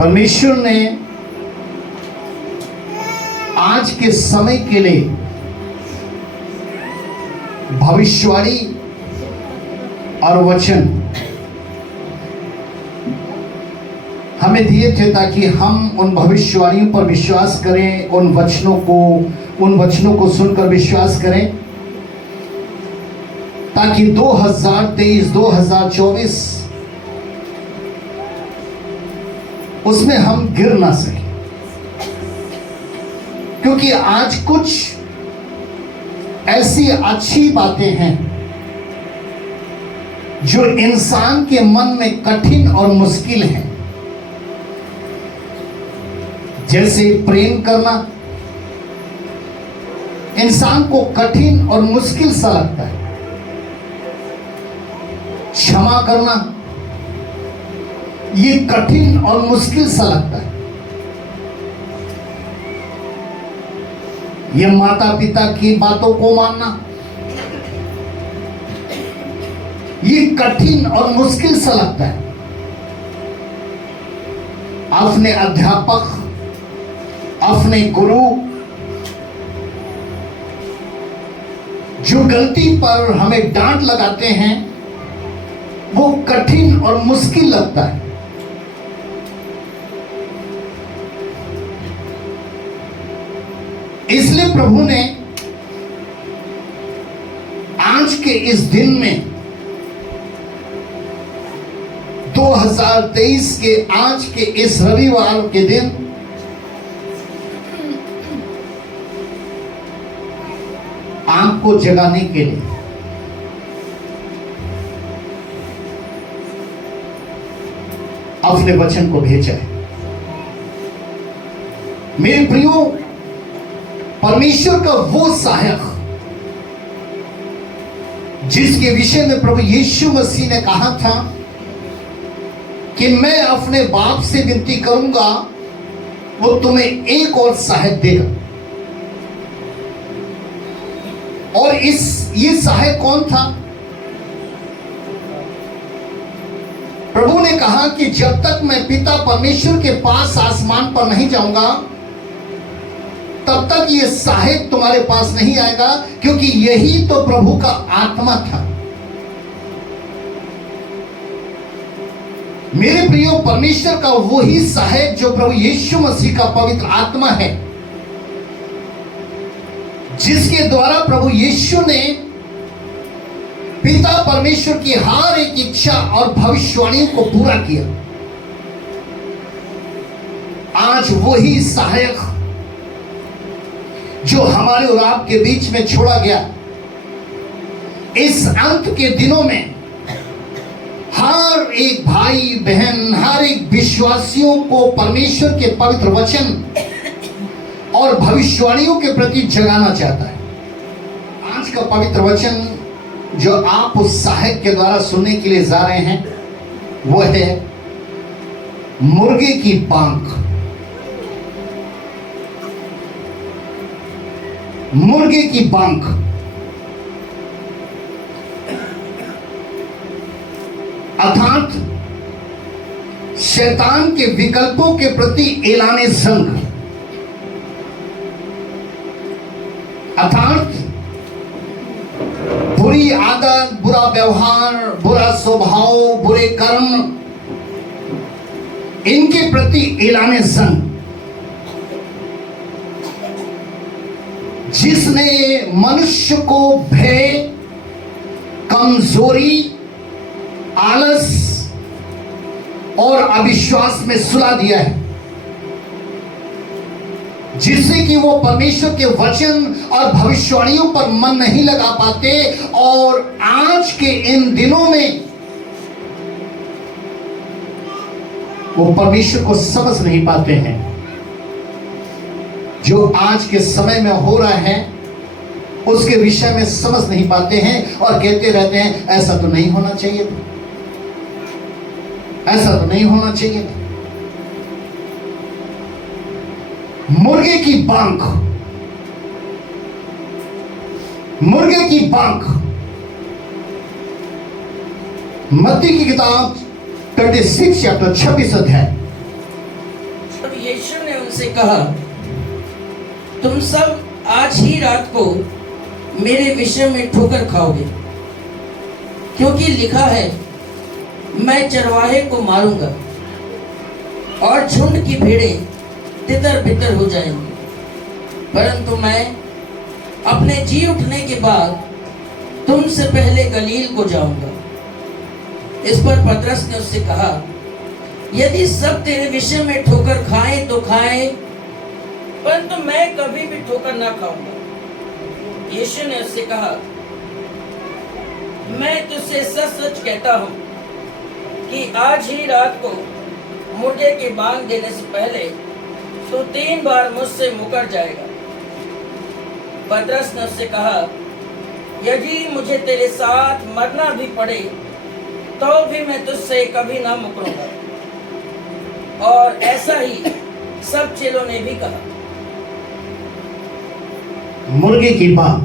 परमेश्वर ने आज के समय के लिए भविष्यवाणी और वचन हमें दिए थे ताकि हम उन भविष्यवाणियों पर विश्वास करें, उन वचनों को सुनकर विश्वास करें, ताकि 2023-2024 उसमें हम गिर ना सके। क्योंकि आज कुछ ऐसी अच्छी बातें हैं जो इंसान के मन में कठिन और मुश्किल है, जैसे प्रेम करना इंसान को कठिन और मुश्किल सा लगता है, क्षमा करना ये कठिन और मुश्किल सा लगता है, ये माता पिता की बातों को मानना ये कठिन और मुश्किल सा लगता है, अपने अध्यापक, अपने गुरु जो गलती पर हमें डांट लगाते हैं वो कठिन और मुश्किल लगता है। इसलिए प्रभु ने आज के इस दिन में 2023 के आज के इस रविवार के दिन आपको जगाने के लिए अपने वचन को भेजा है। मेरे प्रियो, परमेश्वर का वो सहायक जिसके विषय में प्रभु यीशु मसीह ने कहा था कि मैं अपने बाप से विनती करूंगा, वो तुम्हें एक और सहायक देगा। और ये सहायक कौन था? प्रभु ने कहा कि जब तक मैं पिता परमेश्वर के पास आसमान पर नहीं जाऊंगा तब तक ये सहायक तुम्हारे पास नहीं आएगा, क्योंकि यही तो प्रभु का आत्मा था। मेरे प्रियो, परमेश्वर का वही सहायक जो प्रभु यीशु मसीह का पवित्र आत्मा है, जिसके द्वारा प्रभु यीशु ने पिता परमेश्वर की हर एक इच्छा और भविष्यवाणियों को पूरा किया। आज वही सहायक जो हमारे और आपके बीच में छोड़ा गया, इस अंत के दिनों में हर एक भाई बहन, हर एक विश्वासियों को परमेश्वर के पवित्र वचन और भविष्यवाणियों के प्रति जगाना चाहता है। आज का पवित्र वचन जो आप उस सहायक के द्वारा सुनने के लिए जा रहे हैं वो है मुर्गे की पांख। मुर्गे की पांख। अर्थात शैतान के विकल्पों के प्रति ऐलाने जंग, अर्थात बुरी आदत, बुरा व्यवहार, बुरा स्वभाव, बुरे कर्म, इनके प्रति ऐलाने जंग, जिसने मनुष्य को भय, कमजोरी, आलस और अविश्वास में सुला दिया है, जिससे कि वो परमेश्वर के वचन और भविष्यवाणियों पर मन नहीं लगा पाते और आज के इन दिनों में वो परमेश्वर को समझ नहीं पाते हैं। जो आज के समय में हो रहा है उसके विषय में समझ नहीं पाते हैं और कहते रहते हैं ऐसा तो नहीं होना चाहिए था, ऐसा तो नहीं होना चाहिए था। मुर्गे की पांख। मुर्गे की पांख। मत्ती की किताब 26 चैप्टर 26 अध्याय तब यीशु ने उनसे कहा, तुम सब आज ही रात को मेरे विषय में ठोकर खाओगे, क्योंकि लिखा है, मैं चरवाहे को मारूंगा और झुंड की भेड़ें तितर बितर हो जाएंगी। परंतु मैं अपने जी उठने के बाद तुमसे पहले गलील को जाऊंगा। इस पर पतरस ने उससे कहा, यदि सब तेरे विषय में ठोकर खाएं तो खाएं, परंतु मैं कभी भी ठोकर ना खाऊंगा। यीशु ने उससे कहा, मैं तुझसे सच सच कहता हूं कि आज ही रात को मुर्गे के बांग देने से पहले तो 3 बार मुझसे मुकर जाएगा। पतरस ने उससे कहा, यदि मुझे तेरे साथ मरना भी पड़े तो भी मैं तुझसे कभी ना मुकरूंगा। और ऐसा ही सब चेलों ने भी कहा। मुर्गे की बांग,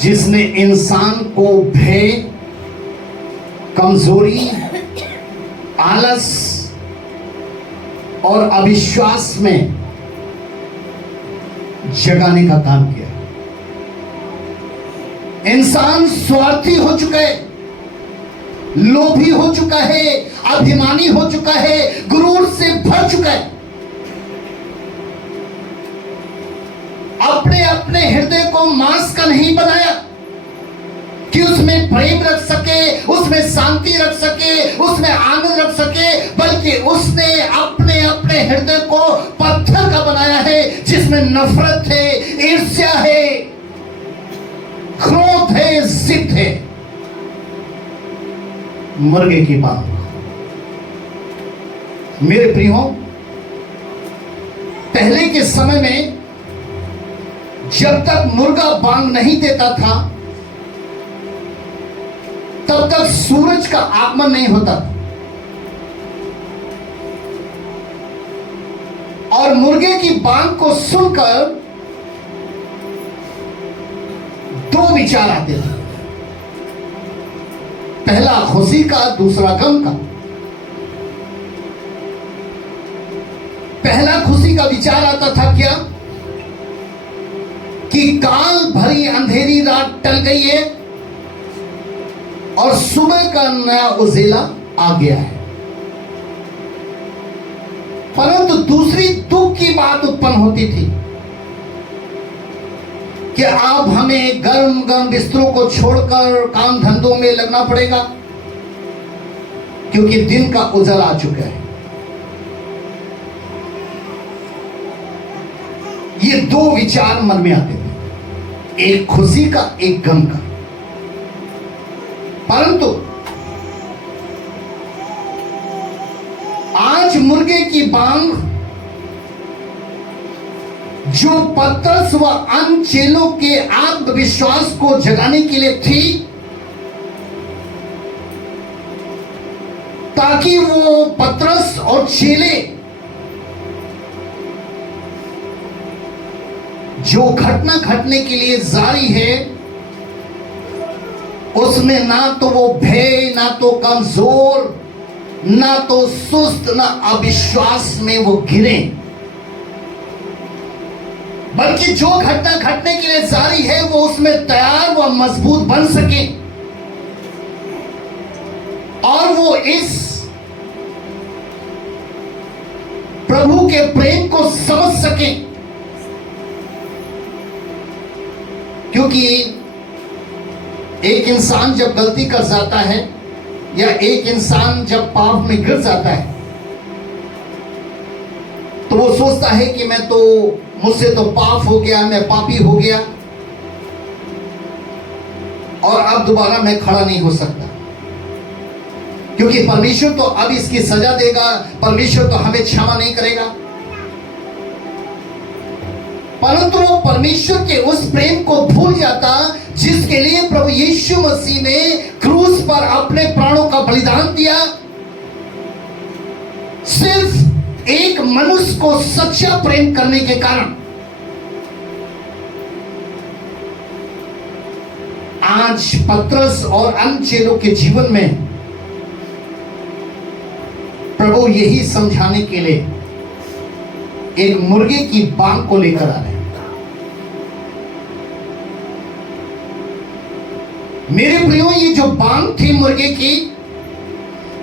जिसने इंसान को भय, कमजोरी, आलस और अविश्वास में जगाने का काम किया। इंसान स्वार्थी हो चुका है, लोभी हो चुका है, अभिमानी हो चुका है, गुरूर से भर चुका है। अपने अपने हृदय को मांस का नहीं बनाया कि उसमें प्रेम रख सके, उसमें शांति रख सके, उसमें आनंद रख सके, बल्कि उसने अपने अपने हृदय को पत्थर का बनाया है, जिसमें नफरत है, ईर्ष्या है, क्रोध है, जिद है। मुर्गे की बांग। मेरे प्रियो, पहले के समय में जब तक मुर्गा बांग नहीं देता था, तब तक सूरज का आगमन नहीं होता। और मुर्गे की बांग को सुनकर 2 विचार आते थे। पहला खुशी का, दूसरा गम का। पहला खुशी का विचार आता था क्या, कि काल भरी अंधेरी रात टल गई है और सुबह का नया उजेला आ गया है। परंतु दूसरी दुख की बात उत्पन्न होती थी कि अब हमें गर्म गर्म बिस्तरों को छोड़कर काम धंधों में लगना पड़ेगा, क्योंकि दिन का उजाला आ चुका है। ये 2 विचार मन में आते थे, एक खुशी का, एक गम का। परंतु आज मुर्गे की बांग जो पतरस व अन्य चेलों के आत्मविश्वास को जगाने के लिए थी, ताकि वो पतरस और चेले जो घटना घटने के लिए जारी है, उसमें ना तो वो भय, ना तो कमजोर, ना तो सुस्त, ना अविश्वास में वो गिरे, बल्कि जो घटना घटने के लिए जारी है वो उसमें तैयार व मजबूत बन सके और वो इस प्रभु के प्रेम को समझ सके। क्योंकि एक इंसान जब गलती कर जाता है या एक इंसान जब पाप में गिर जाता है, तो वो सोचता है कि मुझसे तो पाप हो गया, मैं पापी हो गया और अब दोबारा मैं खड़ा नहीं हो सकता, क्योंकि परमेश्वर तो अब इसकी सजा देगा, परमेश्वर तो हमें क्षमा नहीं करेगा। परंतु वो परमेश्वर के उस प्रेम को भूल जाता जिसके लिए प्रभु यीशु मसीह ने क्रूस पर अपने प्राणों का बलिदान दिया। सिर्फ एक मनुष्य को सच्चा प्रेम करने के कारण आज पतरस और अन्य चेलों के जीवन में प्रभु यही समझाने के लिए एक मुर्गे की बांग को लेकर आ रहे हैं। मेरे प्रियो, ये जो बांग थी मुर्गे की,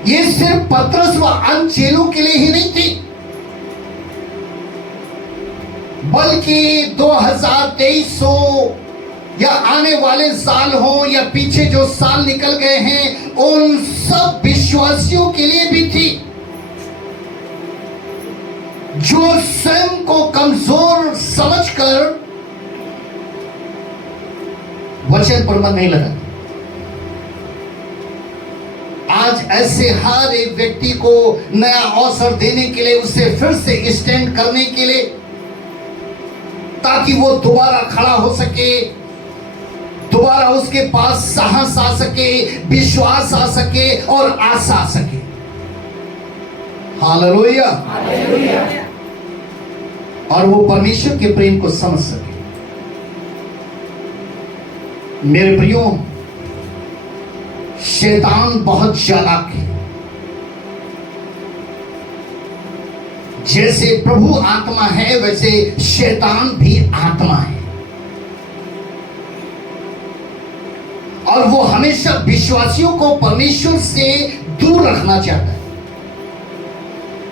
ये सिर्फ पतरस व अन्य चेलों के लिए ही नहीं थी, बल्कि 2023 हो या आने वाले साल हो या पीछे जो साल निकल गए हैं, उन सब विश्वासियों के लिए भी थी जो स्वयं को कमजोर समझकर वचन पर मन नहीं लगा। आज ऐसे हर एक व्यक्ति को नया अवसर देने के लिए, उसे फिर से स्टैंड करने के लिए, ताकि वो दोबारा खड़ा हो सके, दोबारा उसके पास साहस आ सके, विश्वास आ सके और आशा आ सके। हालेलुया। और वो परमेश्वर के प्रेम को समझ सके। मेरे प्रियो, शैतान बहुत चालाक है। जैसे प्रभु आत्मा है, वैसे शैतान भी आत्मा है, और वो हमेशा विश्वासियों को परमेश्वर से दूर रखना चाहता है,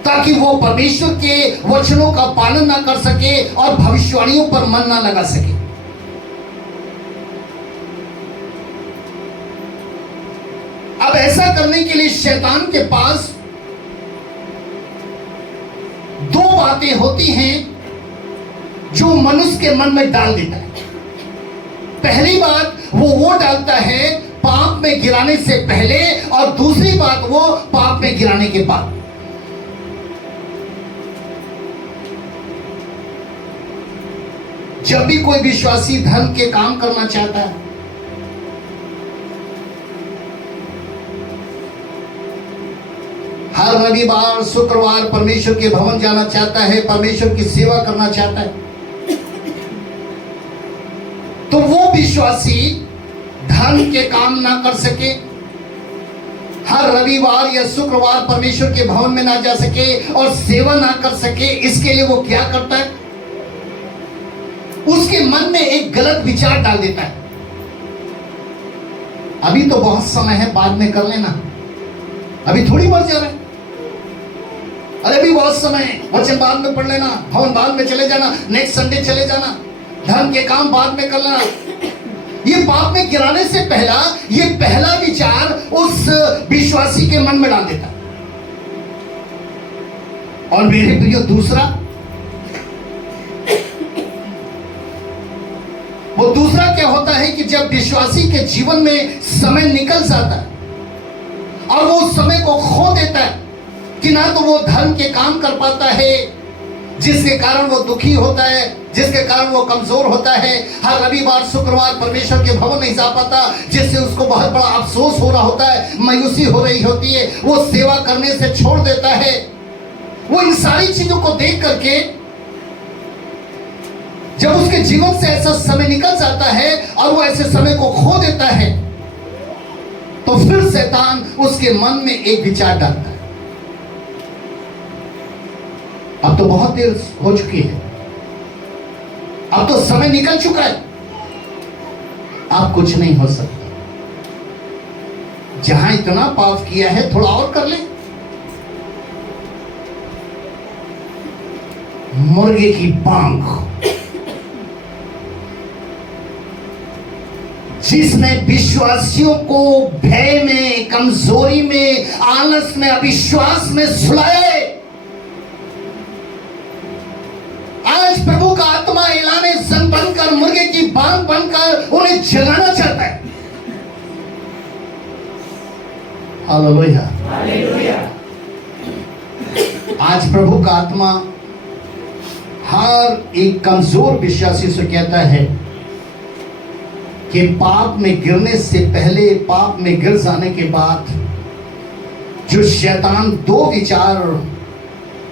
ताकि वो परमेश्वर के वचनों का पालन ना कर सके और भविष्यवाणियों पर मन ना लगा सके। अब ऐसा करने के लिए शैतान के पास दो बातें होती हैं जो मनुष्य के मन में डाल देता है। पहली बात वो डालता है पाप में गिराने से पहले, और दूसरी बात वो पाप में गिराने के बाद। जब भी कोई विश्वासी धर्म के काम करना चाहता है, हर रविवार शुक्रवार परमेश्वर के भवन जाना चाहता है, परमेश्वर की सेवा करना चाहता है, तो वो विश्वासी धर्म के काम ना कर सके, हर रविवार या शुक्रवार परमेश्वर के भवन में ना जा सके और सेवा ना कर सके, इसके लिए वो क्या करता है? उसके मन में एक गलत विचार डाल देता है, अभी तो बहुत समय है, बाद में कर लेना, अभी थोड़ी मर जा रहा है, अरे अभी बहुत समय है, वचन बाद में पढ़ लेना, भवन बाद में चले जाना, नेक्स्ट संडे चले जाना, धर्म के काम बाद में कर लेना। ये पाप में गिराने से पहला, ये पहला विचार उस विश्वासी के मन में डाल देता है। और मेरे प्रियो, दूसरा, वो दूसरा क्या होता है कि जब विश्वासी के जीवन में समय निकल जाता है और वो उस समय को खो देता है कि ना तो वो धर्म के काम कर पाता है, जिसके कारण वो दुखी होता है, जिसके कारण वो कमजोर होता है, हर रविवार शुक्रवार परमेश्वर के भवन नहीं जा पाता, जिससे उसको बहुत बड़ा अफसोस हो रहा होता है, मायूसी हो रही होती है, वो सेवा करने से छोड़ देता है। वो इन सारी चीजों को देख करके जब उसके जीवन से ऐसा समय निकल जाता है और वो ऐसे समय को खो देता है, तो फिर शैतान उसके मन में एक विचार डालता है, अब तो बहुत देर हो चुकी है, अब तो समय निकल चुका है, अब कुछ नहीं हो सकता, जहां इतना पाप किया है थोड़ा और कर ले। मुर्गे की बांग, जिसने विश्वासियों को भय में, कमजोरी में, आलस में, अविश्वास में सुलाया है, आज प्रभु का आत्मा ऐलाने सन बनकर, मुर्गे की बांग बनकर उन्हें जगाना चाहता है। हालेलुया। आज प्रभु का आत्मा हर एक कमजोर विश्वासी से कहता है कि पाप में गिरने से पहले, पाप में गिर जाने के बाद जो शैतान दो विचार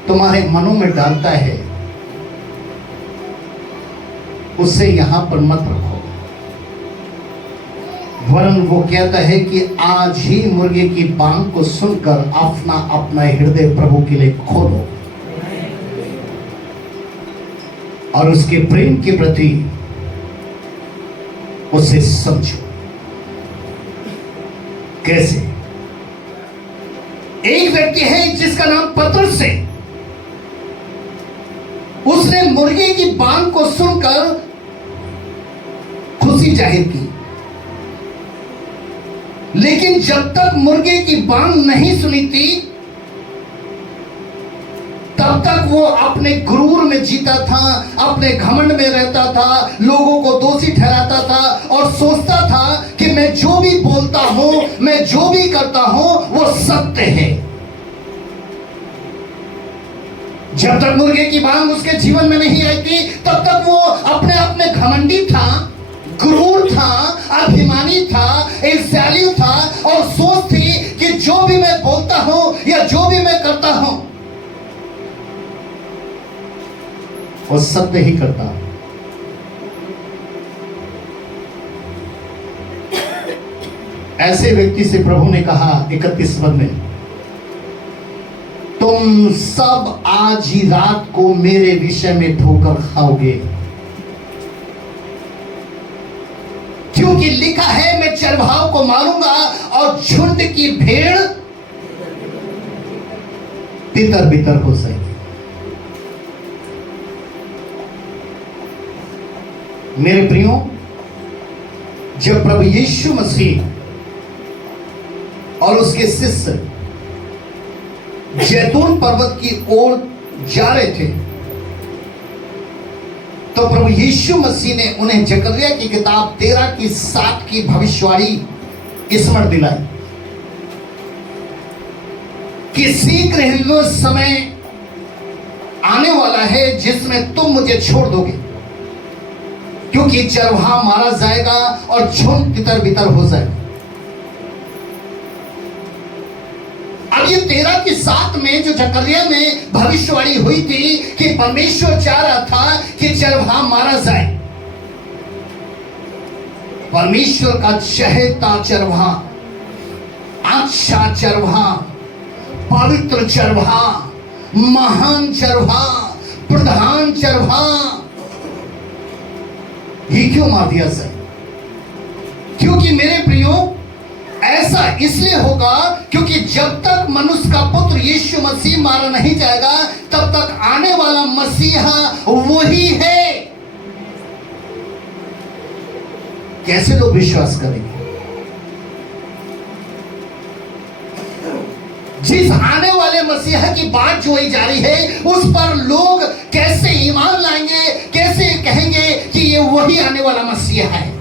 तुम्हारे मनों में डालता है, उसे यहां पर मत रखो। वरन वो कहता है कि आज ही मुर्गे की बांग को सुनकर अपना अपना हृदय प्रभु के लिए खोलो और उसके प्रेम के प्रति उसे समझो। कैसे? एक व्यक्ति है जिसका नाम पतरस है। उसने मुर्गे की बांग को सुनकर खुशी जाहिर की, लेकिन जब तक मुर्गे की बांग नहीं सुनी थी तब तक वो अपने गुरूर में जीता था, अपने घमंड में रहता था, लोगों को दोषी ठहराता था और सोचता था कि मैं जो भी बोलता हूं, मैं जो भी करता हूं वो सत्य है। जब तक मुर्गे की बांग उसके जीवन में नहीं आई थी तब तक वो अपने आप में घमंडी था, गुरूर था, अभिमानी था, ईर्ष्यालु था और सोच थी कि जो भी मैं बोलता हूं या जो भी मैं करता हूं वो सत्य ही करता। ऐसे व्यक्ति से प्रभु ने कहा 31 पद में, तुम सब आज ही रात को मेरे विषय में ठोकर खाओगे, क्योंकि लिखा है मैं चरवाहों को मारूंगा और झुंड की भेड़ तितर बितर हो जाएगी। मेरे प्रियो, जब प्रभु यीशु मसीह और उसके शिष्य जैतून पर्वत की ओर जा रहे थे तो प्रभु यीशु मसीह ने उन्हें जकरिया की किताब 13:7 की भविष्यवाणी स्मरण दिलाई कि शीघ्र ही वो समय आने वाला है जिसमें तुम मुझे छोड़ दोगे, क्योंकि चरवाहा मारा जाएगा और झुंड तितर बितर हो जाएगा। अब ये 13:7 में जो जकरिया में भविष्यवाणी हुई थी कि परमेश्वर चाह रहा था कि चरवाहा मारा जाए। परमेश्वर का चहेता चरवाहा, अच्छा चरवाहा, पवित्र चरवाहा, महान चरवाहा, प्रधान चरवाहा, ये क्यों मार दिया जाए? क्योंकि मेरे प्रियो, ऐसा इसलिए होगा क्योंकि जब तक मनुष्य का पुत्र यीशु मसीह मारा नहीं जाएगा तब तक आने वाला मसीहा वही है। कैसे लोग विश्वास करेंगे? जिस आने वाले मसीहा की बात जो ही जारी है उस पर लोग कैसे ईमान लाएंगे, कैसे कहेंगे कि ये वही आने वाला मसीहा है?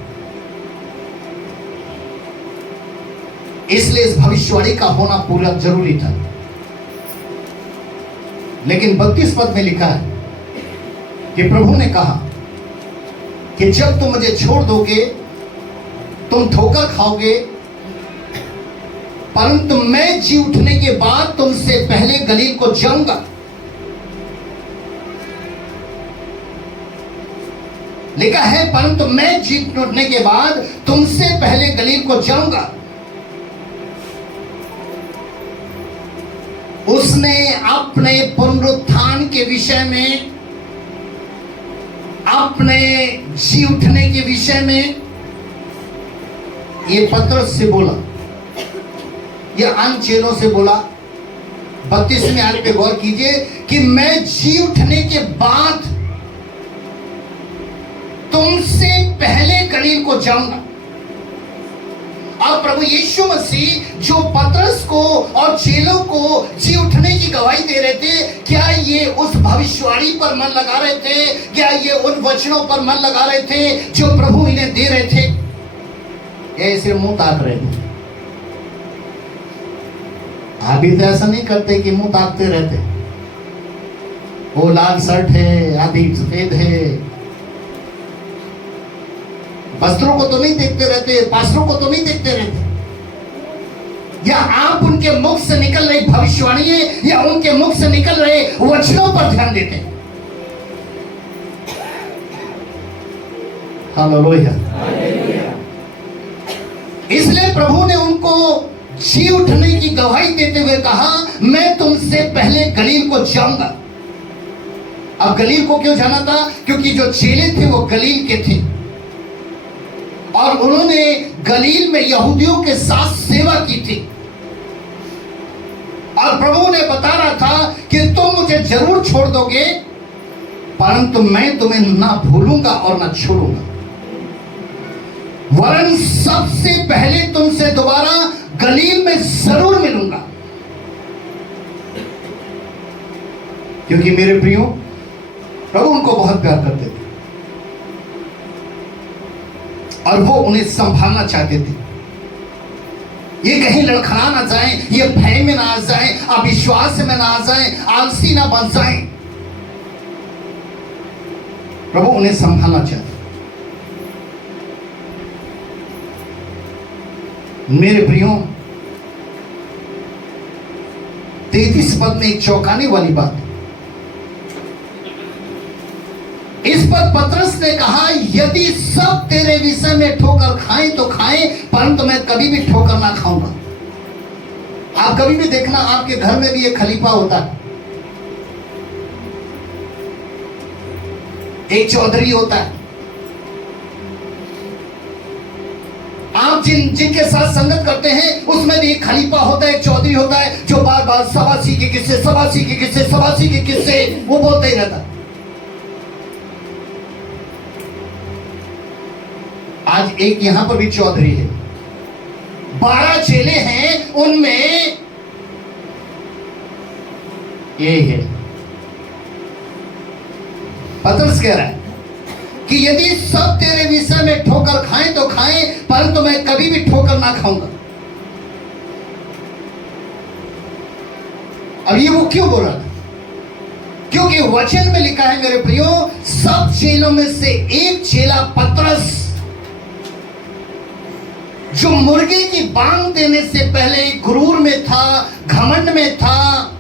इसलिए इस भविष्यवाणी का होना पूरा जरूरी था। लेकिन 32 पद में लिखा है कि प्रभु ने कहा कि जब तुम मुझे छोड़ दोगे तुम ठोकर खाओगे, परंतु मैं जी उठने के बाद तुमसे पहले गलील को जाऊंगा। लिखा है परंतु मैं जी उठने के बाद तुमसे पहले गलील को जाऊंगा। उसने अपने पुनरुत्थान के विषय में, अपने जी उठने के विषय में ये पतरस से बोला, ये अन्य चेलों से बोला। 32वें आयत पे गौर कीजिए कि मैं जी उठने के बाद तुमसे पहले गलील को जाऊंगा। और प्रभु यीशु मसीह जो पतरस को और चेलों को जी उठने की गवाही दे रहे थे, क्या ये उस भविष्यवाणी पर मन लगा रहे थे? क्या ये उन वचनों पर मन लगा रहे थे जो प्रभु इन्हें दे रहे थे? ऐसे मुंह ताक रहे थे। अभी तो ऐसा नहीं करते कि मुंह ताकते रहते, वो लाल शर्ट है, आधी सफेद है, वस्त्रों को तो नहीं देखते रहते, पास्टरों को तो नहीं देखते रहते। या आप उनके मुख से निकल रही भविष्यवाणी है या उनके मुख से निकल रहे वचनों पर ध्यान देते। हालेलुया। इसलिए प्रभु ने उनको जी उठने की गवाही देते हुए कहा, मैं तुमसे पहले गलील को जाऊंगा। अब गलील को क्यों जाना था? क्योंकि जो चेले थे वो गलील के थे और उन्होंने गलील में यहूदियों के साथ सेवा की थी। और प्रभु ने बता रहा था कि तुम मुझे जरूर छोड़ दोगे, परंतु मैं तुम्हें ना भूलूंगा और ना छोड़ूंगा, वरन सबसे पहले तुमसे दोबारा गलील में जरूर मिलूंगा। क्योंकि मेरे प्रियो, प्रभु उनको बहुत प्यार करते थे और वो उन्हें संभालना चाहते थे। ये कहीं लड़खड़ा ना जाए, ये भय में ना आ जाए, अविश्वास में ना आ जाए, आलसी ना बन जाए। प्रभु उन्हें संभालना चाहते। मेरे प्रियो, 33 पद में एक चौंकाने वाली बात है। इस पर पतरस ने कहा, यदि सब तेरे विषय में ठोकर खाएं तो खाएं, परंतु मैं कभी भी ठोकर ना खाऊंगा। आप कभी भी देखना, आपके घर में भी एक खलीफा होता है, एक चौधरी होता है। आप जिनके साथ संगत करते हैं उसमें भी एक खलीफा होता है, एक चौधरी होता है, जो बार बार सबासी के किस्से, सबासी के किस्से, सबासी के किस्से वो बोलते ही रहता है। आज एक यहां पर भी चौधरी है, 12 चेले हैं, उनमें ये है। पतरस कह रहा है कि यदि सब तेरे विषय में ठोकर खाएं तो खाएं, परंतु मैं कभी भी ठोकर ना खाऊंगा। अब ये वो क्यों बोल रहा था? क्योंकि वचन में लिखा है मेरे प्रियो, सब चेलों में से एक चेला पतरस, जो मुर्गे की बांग देने से पहले गुरूर में था, घमंड में था,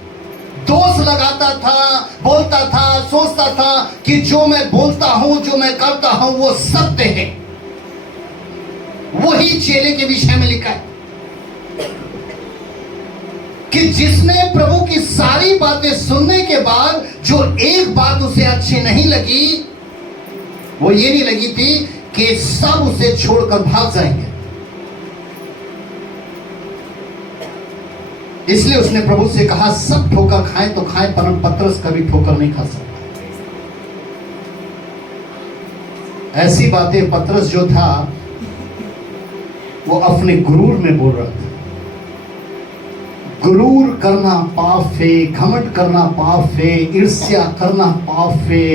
दोष लगाता था, बोलता था, सोचता था कि जो मैं बोलता हूं, जो मैं करता हूं वो सत्य है। वही चेले के विषय में लिखा है कि जिसने प्रभु की सारी बातें सुनने के बाद जो एक बात उसे अच्छी नहीं लगी, वो ये नहीं लगी थी कि सब उसे छोड़कर भाग जाएंगे। इसलिए उसने प्रभु से कहा, सब ठोकर खाएं तो खाएं, परंतु पतरस कभी ठोकर नहीं खा सकता। ऐसी बातें पतरस जो था वो अपने गुरूर में बोल रहा था। गुरूर करना पाप है, घमंड करना पाप है, ईर्ष्या करना पाप है,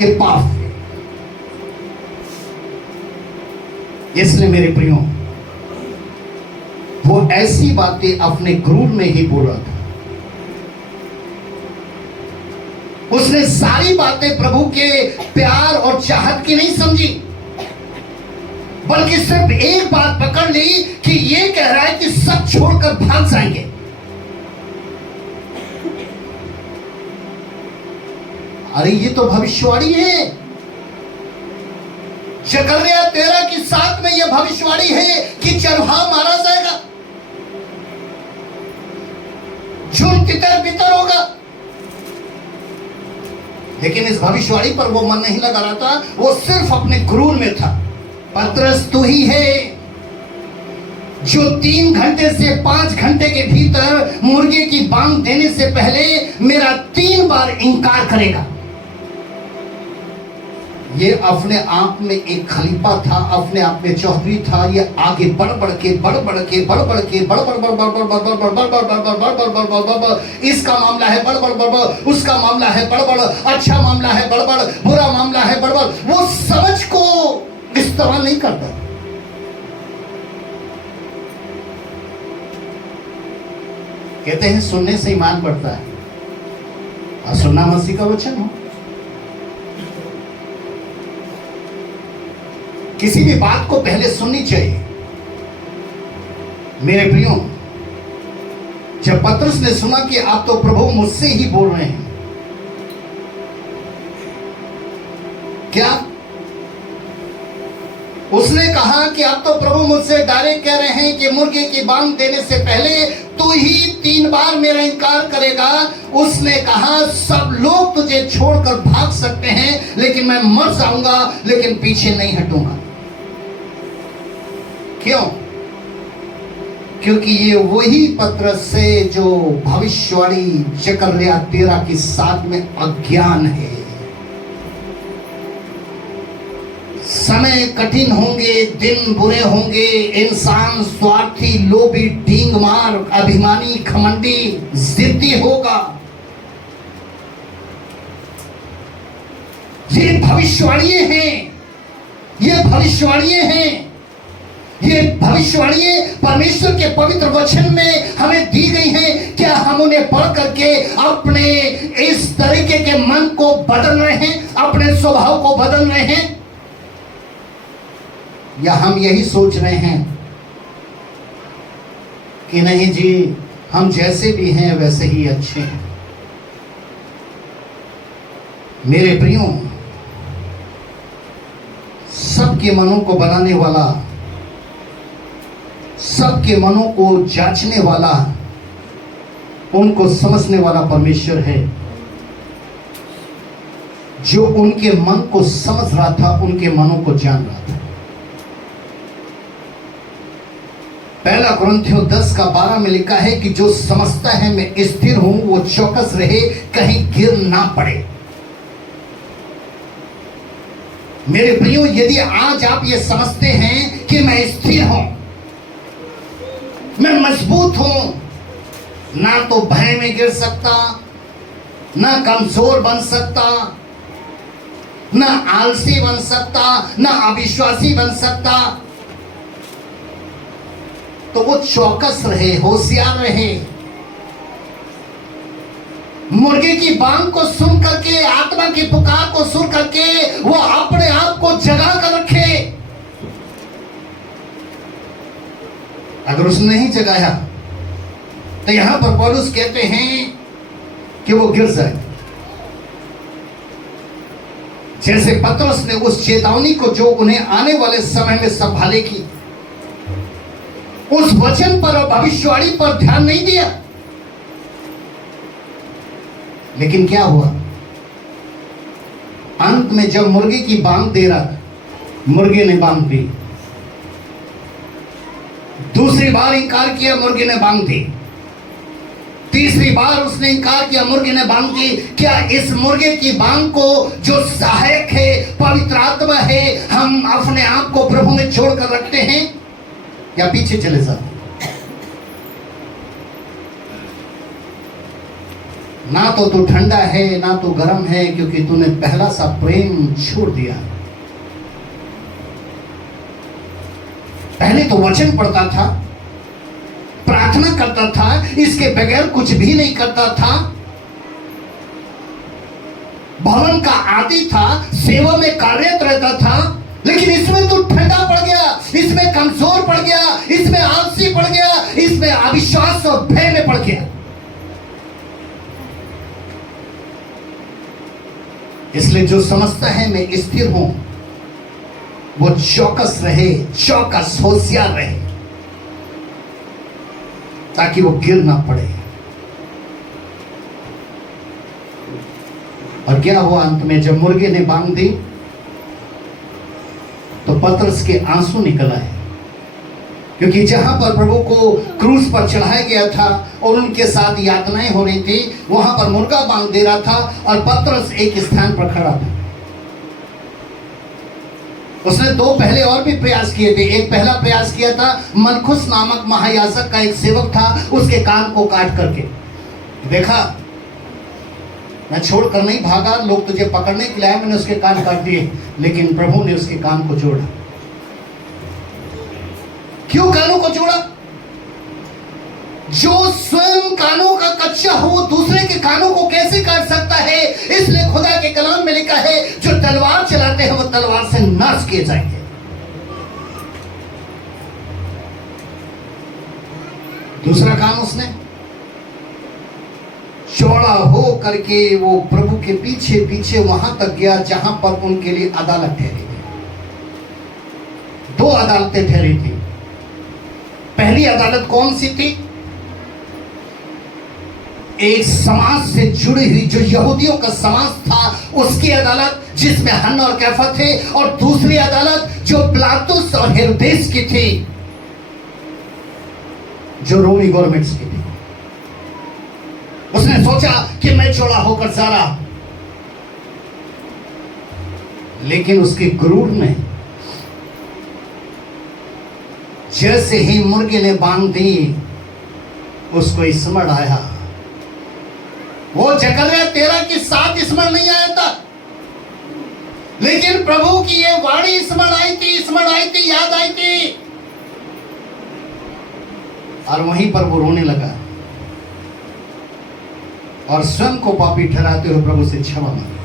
ये पाप है। इसलिए मेरे प्रियो, वो ऐसी बातें अपने गुरूर में ही बोल रहा था। उसने सारी बातें प्रभु के प्यार और चाहत की नहीं समझी, बल्कि सिर्फ एक बात पकड़ ली कि ये कह रहा है कि सब छोड़कर भाग जाएंगे। अरे ये तो भविष्यवाणी है। जकर्या 13:7 में यह भविष्यवाणी है कि चरवाहा मारा जाएगा, झुंड तितर बितर होगा। लेकिन इस भविष्यवाणी पर वो मन नहीं लगा रहा था, वो सिर्फ अपने गुरूर में था। पतरस तू ही है जो 3 घंटे से 5 घंटे के भीतर मुर्गे की बांग देने से पहले मेरा 3 बार इनकार करेगा। ये अपने आप में एक खलीफा था, अपने आप में चौधरी था। ये आगे बढ़ बढ़ के इसका मामला है बड़बड़, उसका मामला है बड़बड़, अच्छा मामला है बड़बड़, बुरा मामला है बड़बड़। वो समझ को इस्तेमाल नहीं करता। कहते हैं सुनने से ईमान बढ़ता है, और सुनना मसीह का वचन हो। किसी भी बात को पहले सुननी चाहिए। मेरे प्रियो, जब पतरस ने सुना कि आप तो प्रभु मुझसे ही बोल रहे हैं, क्या उसने कहा कि अब तो प्रभु मुझसे डायरेक्ट कह रहे हैं कि मुर्गे की बांग देने से पहले तू ही 3 बार मेरा इनकार करेगा। उसने कहा सब लोग तुझे छोड़कर भाग सकते हैं, लेकिन मैं मर जाऊंगा, लेकिन पीछे नहीं हटूंगा। क्यों? क्योंकि ये वही पतरस से जो भविष्यवाणी जकर्या 13:7 में अज्ञान है। समय कठिन होंगे, दिन बुरे होंगे, इंसान स्वार्थी, लोभी, डींगमार, अभिमानी, घमंडी, जिद्दी होगा। ये भविष्यवाणियां हैं, ये भविष्यवाणियां हैं, ये भविष्यवाणियां परमेश्वर के पवित्र वचन में हमें दी गई हैं। क्या हम उन्हें पढ़ करके अपने इस तरीके के मन को बदल रहे हैं, अपने स्वभाव को बदल रहे हैं, या हम यही सोच रहे हैं कि नहीं जी, हम जैसे भी हैं वैसे ही अच्छे हैं। मेरे प्रियो, सबके मनों को बनाने वाला, सबके मनों को जांचने वाला, उनको समझने वाला परमेश्वर है, जो उनके मन को समझ रहा था, उनके मनों को जान रहा था। 1 कुरिन्थियों 10:12 में लिखा है कि जो समझता है मैं स्थिर हूं, वो चौकस रहे, कहीं गिर ना पड़े। मेरे प्रियो, यदि आज आप ये समझते हैं कि मैं स्थिर हूं, मैं मजबूत हूं, ना तो भय में गिर सकता, ना कमजोर बन सकता, ना आलसी बन सकता, ना अविश्वासी बन सकता, तो वो चौकस रहे, होशियार रहे। मुर्गे की बांग को सुन करके, आत्मा की पुकार को सुन करके वो अपने आप को जगा कर रखे। अगर उसने नहीं जगाया तो यहां पर पौलुस कहते हैं कि वो गिर जाए। जैसे पतरस ने उस चेतावनी को जो उन्हें आने वाले समय में संभाले की, उस वचन पर और भविष्यवाणी पर ध्यान नहीं दिया, लेकिन क्या हुआ? अंत में जब मुर्गे की बांग दे रहा, मुर्गे ने बांग दी। दूसरी बार इंकार किया, मुर्गे ने बांग दी। तीसरी बार उसने इंकार किया, मुर्गे ने बांग दी। क्या इस मुर्गे की बांग को, जो सहायक है, पवित्र आत्मा है, हम अपने आप को प्रभु में छोड़कर रखते हैं या पीछे चले जाते? ना तो तू ठंडा है, ना तो गर्म है, क्योंकि तूने पहला सा प्रेम छोड़ दिया। पहले तो वचन पढ़ता था, प्रार्थना करता था, इसके बगैर कुछ भी नहीं करता था, भवन का आदि था, सेवा में कार्यरत रहता था, लेकिन इसमें तो ठंडा पड़ गया, इसमें कमजोर पड़ गया, इसमें आलसी पड़ गया, इसमें अविश्वास और भय में पड़ गया। इसलिए जो समझता है मैं स्थिर हूं, वो चौकस रहे, चौकस, होशियार रहे, ताकि वो गिर ना पड़े। और क्या हुआ अंत में? जब मुर्गे ने बांग दी तो पतरस के आंसू निकल आए, क्योंकि जहां पर प्रभु को क्रूस पर चढ़ाया गया था और उनके साथ यातनाएं हो रही थी, वहां पर मुर्गा बांग दे रहा था और पतरस एक स्थान पर खड़ा था। उसने 2 पहले और भी प्रयास किए थे। एक पहला प्रयास किया था, मलखुस नामक महायाजक का एक सेवक था, उसके कान को काट करके। देखा, मैं छोड़कर नहीं भागा, लोग तुझे पकड़ने के लिए आए, मैंने उसके कान काट दिए, लेकिन प्रभु ने उसके कान को जोड़ा। क्यों कानों को जोड़ा? जो स्वयं कानों का कच्चा हो, दूसरे के कानों को कैसे काट सकता है? इसलिए खुदा के कलाम में लिखा है, जो तलवार चलाते हैं वो तलवार से नाश किए जाएंगे। दूसरा काम उसने चौड़ा हो करके वो प्रभु के पीछे पीछे वहां तक गया जहां पर उनके लिए अदालत ठहरी। अदालतें ठहरी थी। पहली अदालत कौन सी थी? एक समाज से जुड़ी हुई जो यहूदियों का समाज था उसकी अदालत, जिसमें हन्ना और कैफा थे, और दूसरी अदालत जो पिलातुस और हेरोदेस की थी, जो रोमी गवर्नमेंट्स की थी। उसने सोचा कि मैं चौड़ा होकर जा रहा, लेकिन उसके गुरूर ने जैसे ही मुर्गे ने बांध दी, उसको स्मरण आया। वो जकर्या 13 की 7 स्मरण नहीं आया था, लेकिन प्रभु की ये वाणी स्मरण आई थी, याद आई थी, और वहीं पर वो रोने लगा और स्वयं को पापी ठहराते हुए प्रभु से क्षमा मांगी।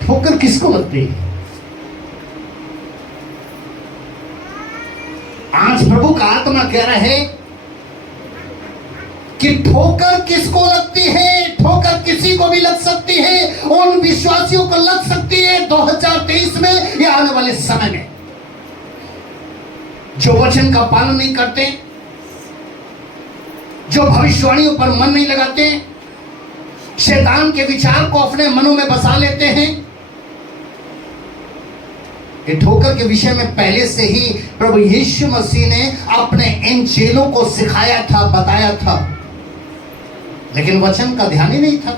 ठोकर किसको लगती है? आज प्रभु का आत्मा कह रहा है कि ठोकर किसको लगती है? ठोकर किसी को भी लग सकती है, उन विश्वासियों को लग सकती है 2023 में या आने वाले समय में, जो वचन का पालन नहीं करते, जो भविष्यवाणियों पर मन नहीं लगाते, शैतान के विचार को अपने मनों में बसा लेते हैं। ये ठोकर के विषय में पहले से ही प्रभु यीशु मसीह ने अपने इन चेलों को सिखाया था, बताया था, लेकिन वचन का ध्यान ही नहीं था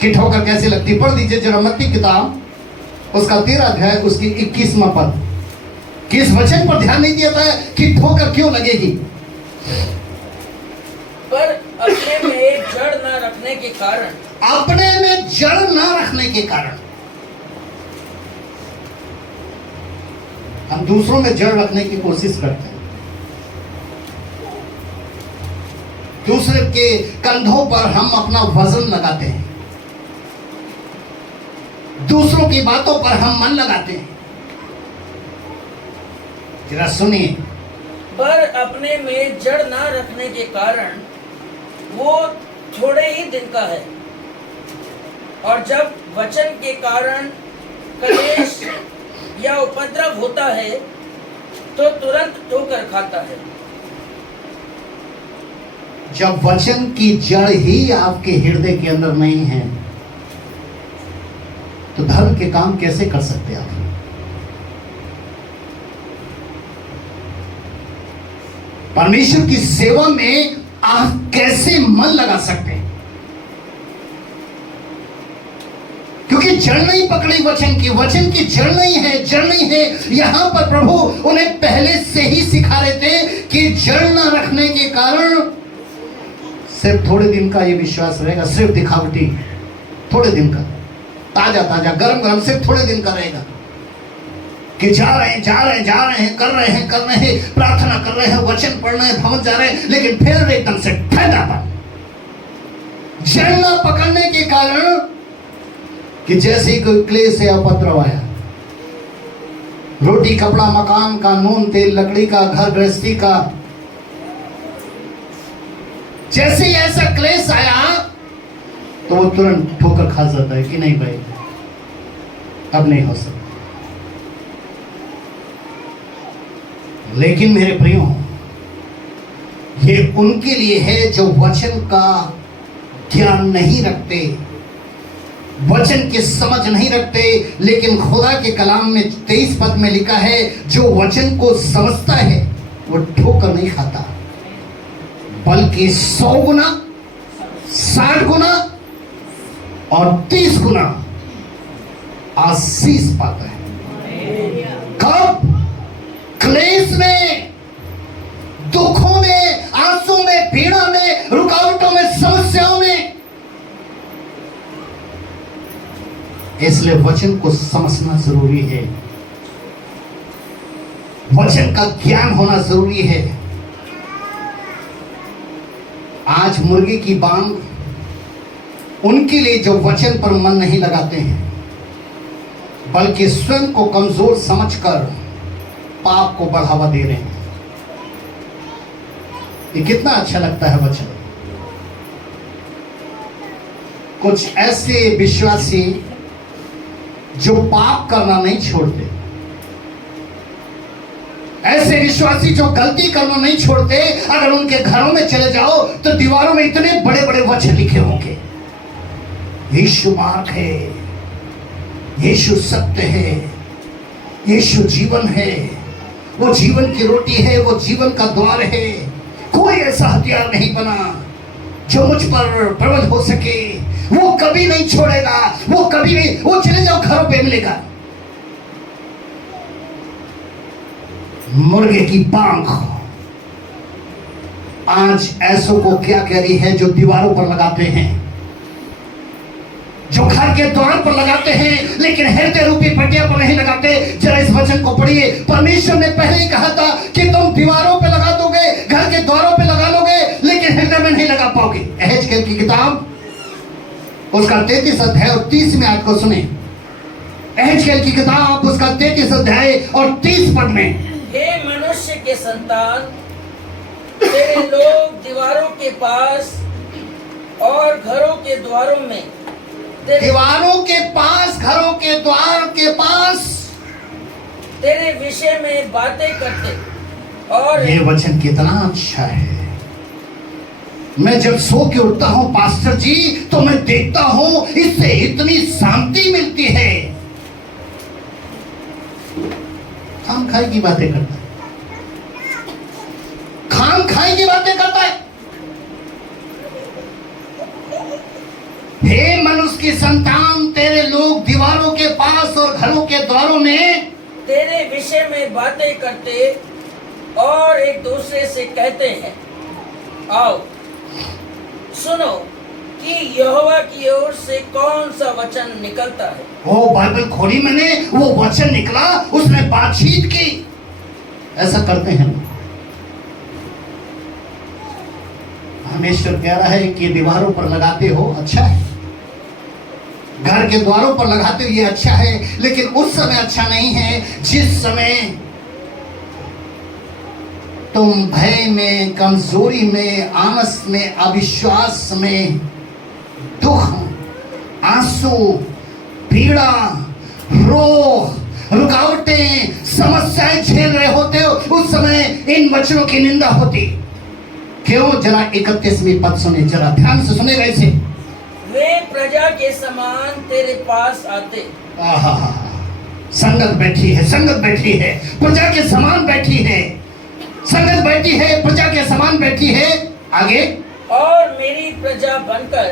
कि ठोकर कैसे लगती। पढ़ दीजिए जरा मत्ती किताब, उसका 13 अध्याय, उसकी 21वां पद। किस वचन पर ध्यान नहीं दिया था कि ठोकर क्यों लगेगी? पर अपने में जड़ न रखने के कारण, अपने में जड़ न रखने के कारण। हम दूसरों में जड़ रखने की कोशिश करते हैं, दूसरे के कंधों पर हम अपना वजन लगाते हैं, दूसरों की बातों पर हम मन लगाते हैं। जरा सुनिए, पर अपने में जड़ न रखने के कारण वो थोड़े ही दिन का है, और जब वचन के कारण कलेश या उपद्रव होता है तो तुरंत ठोकर खाता है। जब वचन की जड़ ही आपके हृदय के अंदर नहीं है तो धर्म के काम कैसे कर सकते आप? परमेश्वर की सेवा में आप कैसे मन लगा सकते हैं? क्योंकि जड़ नहीं पकड़ी वचन की जड़ नहीं है, जड़ नहीं है। यहां पर प्रभु उन्हें पहले से ही सिखा रहे थे कि जड़ न रखने के कारण सिर्फ थोड़े दिन का ये विश्वास रहेगा, सिर्फ दिखावटी, थोड़े दिन का, ताजा ताजा गरम गरम, सिर्फ थोड़े दिन का रहेगा कि जा रहे हैं, कर रहे हैं, प्रार्थना कर रहे हैं, वचन पढ़ रहे हैं, भवन जा रहे हैं, लेकिन फिर एकदम से ठहराता। जड़ न पकड़ने के कारण कि जैसे ही कोई क्लेश या उपद्रव आया, रोटी कपड़ा मकान का, नून तेल लकड़ी का, घर गृहस्थी का, जैसे ही ऐसा क्लेश आया तो वो तुरंत ठोकर खा जाता है कि नहीं भाई अब नहीं हो सकता। लेकिन मेरे प्रियो, ये उनके लिए है जो वचन का ध्यान नहीं रखते, वचन की समझ नहीं रखते। लेकिन खुदा के कलाम में 23 पद में लिखा है, जो वचन को समझता है वो ठोकर नहीं खाता, बल्कि 100 गुना, 60 गुना और 30 गुना आशीष पाता है। कब? क्लेश में, दुखों में, आंसू में, पीड़ा में, रुकावटों में, समस्याओं में। इसलिए वचन को समझना जरूरी है, वचन का ज्ञान होना जरूरी है। आज मुर्गी की बांग उनके लिए जो वचन पर मन नहीं लगाते हैं, बल्कि स्वयं को कमजोर समझकर पाप को बढ़ावा दे रहे हैं। ये कितना अच्छा लगता है वचन। कुछ ऐसे विश्वासी जो पाप करना नहीं छोड़ते, ऐसे विश्वासी जो गलती करना नहीं छोड़ते, अगर उनके घरों में चले जाओ तो दीवारों में इतने बड़े बड़े वचन लिखे होंगे, यीशु मार्ग है, यीशु सत्य है, यीशु जीवन है, वो जीवन की रोटी है, वो जीवन का द्वार है। कोई ऐसा हथियार नहीं बना जो मुझ पर प्रबल हो सके, वो कभी नहीं छोड़ेगा, वो कभी नहीं, वो चले जाओ घरों पे मिलेगा। मुर्गे की पांख आज ऐसों को क्या कह रही है जो दीवारों पर लगाते हैं, जो घर के द्वार पर लगाते हैं लेकिन हृदय रूपी पटिया पर नहीं लगाते। जरा इस वचन को पढ़िए। परमेश्वर ने पहले ही कहा था कि तुम दीवारों पे लगा दोगे, घर के द्वारों पे लगा लोगे, लेकिन हृदय में नहीं लगा पाओगे। एहेजकेल की किताब उसका 33 अध्याय और 30 में आयत को सुने। एहेजकेल की किताब उसका 33 अध्याय और 30 पद में, हे मनुष्य के संतान, तेरे लोग दीवारों के पास और घरों के द्वारों में, दीवारों के पास, घरों के द्वार के पास तेरे विषय में बातें करते। और ये वचन कितना अच्छा है। मैं जब सो के उठता हूं पास्टर जी, तो मैं देखता हूं इससे इतनी शांति मिलती है। खाम खाई की बातें करता है, खाम खाई की बातें करता है। हे मनुष्य की संतान, तेरे लोग दीवारों के पास और घरों के द्वारों में तेरे विषय में बातें करते और एक दूसरे से कहते हैं, आओ सुनो कि यहोवा की ओर से कौन सा वचन निकलता है। वो बाइबल खोली मैंने, वो वचन निकला, उसमें बातचीत की। ऐसा करते हैं। परमेश्वर कह रहा है कि दीवारों पर लगाते हो, अच्छा है, घर के द्वारों पर लगाते हो, ये अच्छा है, लेकिन उस समय अच्छा नहीं है जिस समय तुम भय में, कमजोरी में, आलस में, अविश्वास में, दुख, आंसू, पीड़ा, रोग, रुकावटें, समस्याएं झेल रहे होते हो, उस समय इन वचनों की निंदा होती। क्यों? जरा 31वीं पद सुने, जरा ध्यान से सुनेगा इसे। वे प्रजा के समान तेरे पास आते। आहा, संगत बैठी है, संगत बैठी है, प्रजा के समान बैठी है, संगत बैठी है, प्रजा के समान बैठी है। आगे, और मेरी प्रजा बनकर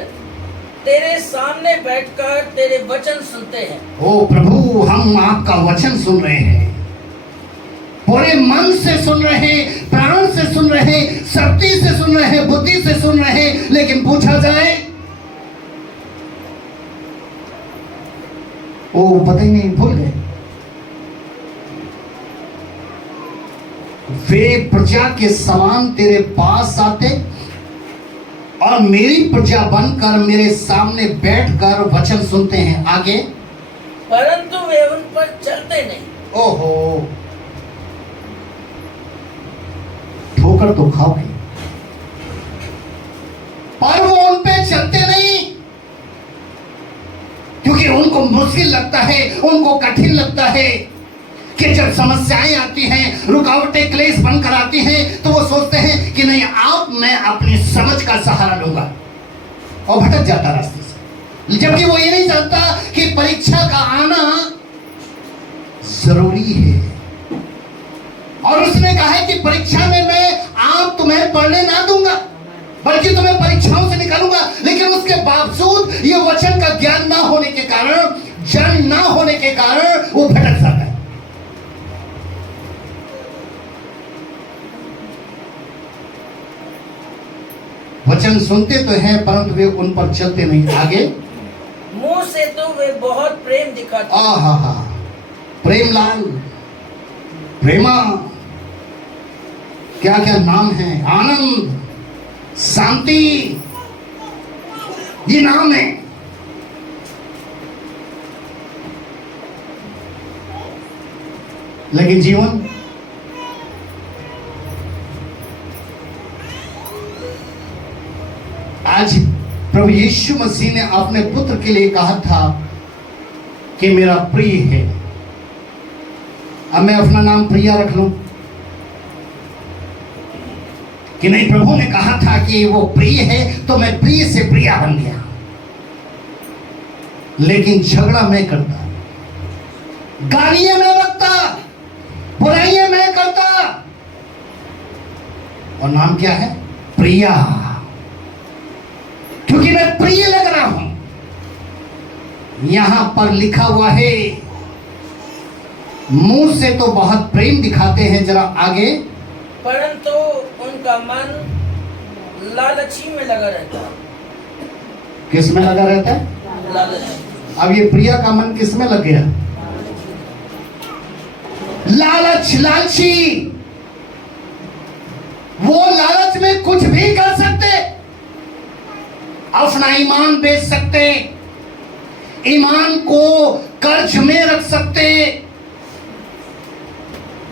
तेरे सामने बैठकर तेरे वचन सुनते हैं। ओ प्रभु, हम आपका वचन सुन रहे हैं, पूरे मन से सुन रहे हैं, प्राण से सुन रहे हैं, शक्ति से सुन रहे हैं, बुद्धि से सुन रहे हैं, लेकिन पूछा जाए ओ पता ही नहीं, भूल गए। वे प्रजा के समान तेरे पास आते और मेरी प्रजा बनकर मेरे सामने बैठकर वचन सुनते हैं। आगे, परंतु वे उन पर चलते नहीं। ओहो, ठोकर तो खाओगे, पर वो उन पे चलते नहीं, क्योंकि उनको मुश्किल लगता है, उनको कठिन लगता है कि जब समस्याएं आती हैं, रुकावटें, क्लेश बनकर आती हैं, तो वो सोचते हैं कि नहीं, आप मैं अपनी समझ का सहारा लूंगा, और भटक जाता रास्ते से। जबकि वो ये नहीं जानता कि परीक्षा का आना जरूरी है, और उसने कहा है कि परीक्षा में मैं आप तुम्हें पढ़ने ना दूंगा, बल्कि तुम्हें परीक्षाओं से निकालूंगा। लेकिन उसके बावजूद ये वचन का ज्ञान ना होने के कारण, जन ना होने के कारण वो भटक जाता है। वचन सुनते तो हैं, परंतु वे उन पर चलते नहीं। आगे, मुंह से तो वे बहुत प्रेम दिखाते। आहा, प्रेमलाल, प्रेमा, क्या क्या नाम है, आनंद, शांति, ये नाम है। लेकिन जीवन आज प्रभु यीशु मसीह ने अपने पुत्र के लिए कहा था कि मेरा प्रिय है। अब मैं अपना नाम प्रिया रख लूं कि नहीं, प्रभु ने कहा था कि वो प्रिय है तो मैं प्रिय से प्रिया बन गया। लेकिन झगड़ा मैं करता, गालियां मैं रखता, बुराइयां मैं करता, और नाम क्या है? प्रिया, क्योंकि मैं प्रिय लग रहा हूं। यहां पर लिखा हुआ है, मुंह से तो बहुत प्रेम दिखाते हैं, जरा आगे, परंतु उनका मन लालची में लगा रहता है। किस में लगा रहता है? लालच। अब ये प्रिया का मन किस में लग गया? लालच, लालची। वो लालच में कुछ भी कर सकते, अपना ईमान बेच सकते, ईमान को कर्ज में रख सकते,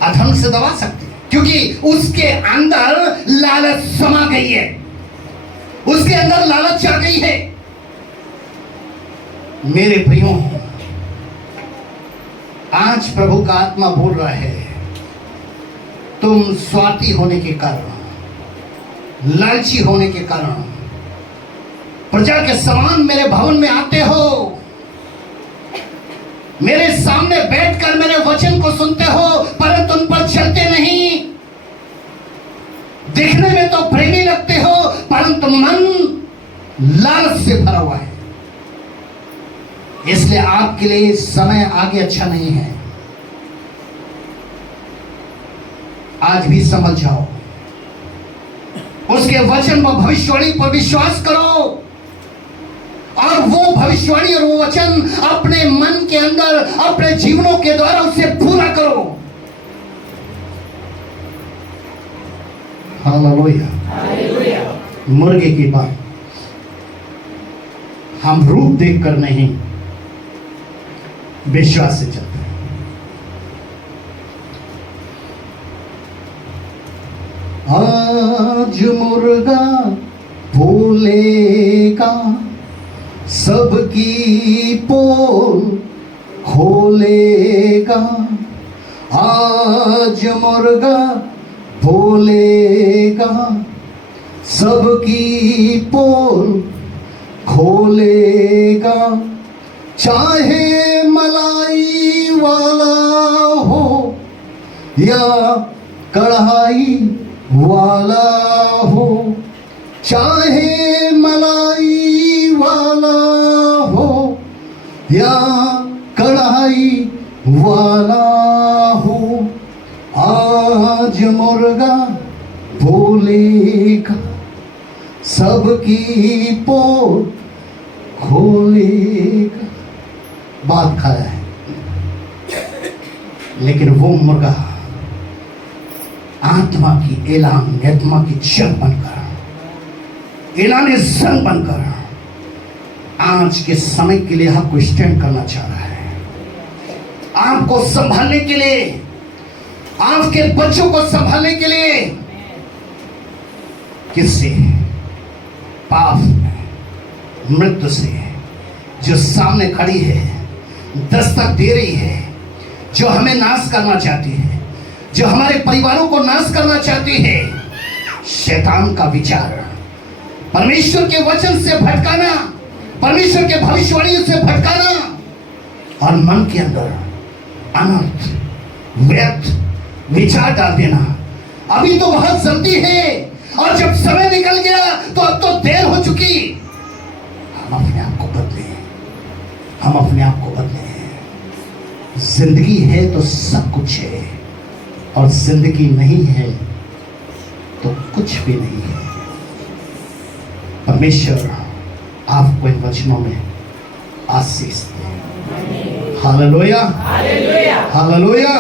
अधर्म से दबा सकते, क्योंकि उसके अंदर लालच समा गई है, उसके अंदर लालच आ गई है। मेरे प्रियो, आज प्रभु का आत्मा बोल रहा है, तुम स्वार्थी होने के कारण, लालची होने के कारण प्रजा के समान मेरे भवन में आते हो, मेरे सामने बैठकर मेरे वचन को सुनते हो, परंतु उन पर चलते नहीं। देखने में तो प्रेमी लगते हो, परंतु मन लालच से भरा हुआ है। इसलिए आपके लिए समय आगे अच्छा नहीं है। आज भी समझ जाओ, उसके वचन व भविष्यवाणी पर विश्वास करो, और वो भविष्यवाणी और वो वचन अपने मन के अंदर, अपने जीवनों के द्वारा उसे पूरा करो। हालेलुया। मुर्गे की बात, हम रूप देखकर नहीं, विश्वास से चलते हैं। आज मुर्गा भूलेगा, सबकी पोल खोलेगा। आज मुर्गा भूलेगा, सबकी पोल खोलेगा। चाहे मलाई वाला हो या कढ़ाई वाला हो, चाहे मलाई वाला हो या कढ़ाई वाला हो, आज मुर्गा बोलेगा, सबकी पोल खोलेगा। बात खाया है, लेकिन वो मुर्गा आत्मा की एलान, आत्मा की जंग बनकर, एलान जंग बनकर आज के समय के लिए आपको स्टैंड करना चाह रहा है, आपको संभालने के लिए, आपके बच्चों को संभालने के लिए। किससे? पाप, मृत्यु से, जो सामने खड़ी है, दस्तक दे रही है, जो हमें नाश करना चाहती है, जो हमारे परिवारों को नाश करना चाहती है। शैतान का विचार, परमेश्वर के वचन से भटकाना, परमेश्वर के भविष्यवाणियों से भटकाना, और मन के अंदर अनर्थ, व्यर्थ विचार डाल देना। अभी तो बहुत जल्दी है, और जब समय निकल गया तो अब तो देर हो चुकी। हम अपने आप को बदले, हम अपने आप को बदले। जिंदगी है तो सब कुछ है, और जिंदगी नहीं है तो कुछ भी नहीं है। परमेश्वर आपको इन वचनों में आशीष दे। Hallelujah, hallelujah, hallelujah.